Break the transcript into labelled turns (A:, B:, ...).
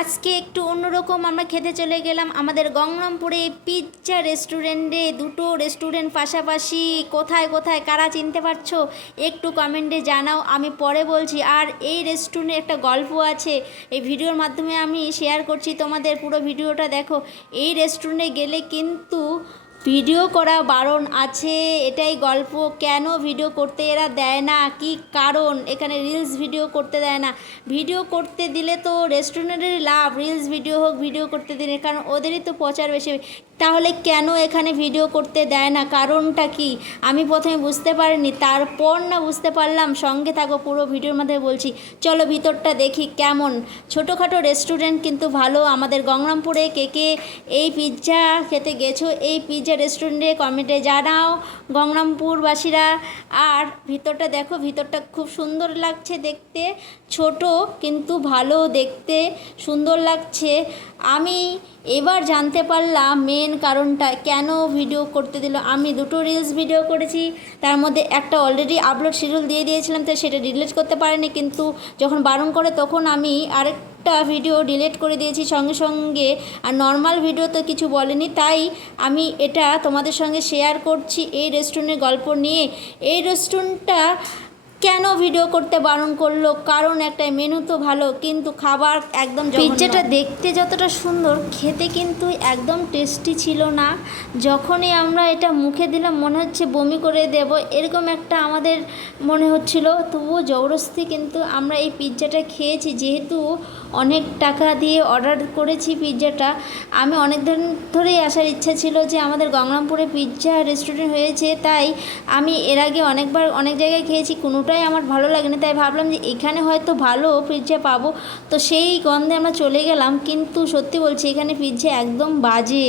A: আজকে একটু অন্যরকম আমরা খেতে চলে গেলাম। আমাদের গঙ্গরামপুরে পিৎজা রেস্টুরেন্টে দুটো রেস্টুরেন্ট পাশাপাশি। কোথায় কোথায়, কারা চিনতে পারছ? একটু কমেন্টে জানাও, আমি পরে বলছি। আর এই রেস্টুরেন্টে একটা গল্প আছে, এই ভিডিওর মাধ্যমে আমি শেয়ার করছি। তোমাদের পুরো ভিডিওটা দেখো। এই রেস্টুরেন্টে গেলে কিন্তু ভিডিও করা বারণ আছে, এটাই গল্প। কেন ভিডিও করতে এরা দেয় না? কি কারণ? এখানে রিলস ভিডিও করতে দেয় না। ভিডিও করতে দিলে তো রেস্টুরেন্টের লাভ। রিলস ভিডিও হোক, ভিডিও করতে দিলে। কারণ ওদেরই তো প্রচার বেশি। তাহলে কেন এখানে ভিডিও করতে দেয় না? কারণটা কি? আমি প্রথমে বুঝতে পারিনি, তারপর না বুঝতে পারলাম। সঙ্গে থাকো, পুরো ভিডিওর মধ্যে বলছি। চলো ভিতরটা দেখি কেমন। ছোটোখাটো রেস্টুরেন্ট কিন্তু ভালো। আমাদের গঙ্গারামপুরে কে কে এই পিৎজা খেতে গেছো? এই পিৎজা রেস্টুরেন্টে কমেন্টে জানাও। গঙ্গারামপুরবাসীরা আর ভিতরটা দেখো, ভিতরটা খুব সুন্দর লাগছে দেখতে। ছোট, কিন্তু ভালো দেখতে, সুন্দর লাগছে। আমি এবার জানতে পারলাম মেন কারণটা, কেন ভিডিও করতে দিল। আমি দুটো রিলস ভিডিও করেছি, তার মধ্যে একটা অলরেডি আপলোড শিডিউল দিয়ে দিয়েছিলাম, তো সেটা ডিলিট করতে পারিনি, কিন্তু যখন বারণ করে তখন আমি আরেক একটা ভিডিও ডিলেট করে দিয়েছি সঙ্গে সঙ্গে। আর নর্মাল ভিডিও তো কিছু বলেনি, তাই আমি এটা তোমাদের সঙ্গে শেয়ার করছি এই রেস্টুরেন্টের গল্প নিয়ে। এই রেস্টুরেন্টটা কেন ভিডিও করতে বারণ করল? কারণ একটা মেনু তো ভালো, কিন্তু খাবার একদম পিৎজাটা দেখতে যতটা সুন্দর, খেতে কিন্তু একদম টেস্টি ছিল না। যখনই আমরা এটা মুখে দিলাম, মনে হচ্ছে বমি করে দেব। এরকম একটা আমাদের মনে হচ্ছিল। তবুও জবরদস্তি কিন্তু আমরা এই পিৎজাটা খেয়েছি। যেহেতু অনেক টাকা দিয়ে অর্ডার করেছি পিৎজাটা আমি অনেক দিন ধরেই আসার ইচ্ছা ছিল যে আমাদের গঙ্গরামপুরে পিৎজা রেস্টুরেন্ট হয়েছে। তাই আমি এর আগে অনেকবার অনেক জায়গায় খেয়েছি কোনোটাই আমার ভালো লাগেনি, তাই ভাবলাম যে এখানে হয়তো ভালো পিজ্জা পাবো। তো সেই গন্ধে আমরা চলে গেলাম, কিন্তু সত্যি বলছি এখানে পিজ্জা একদম বাজে।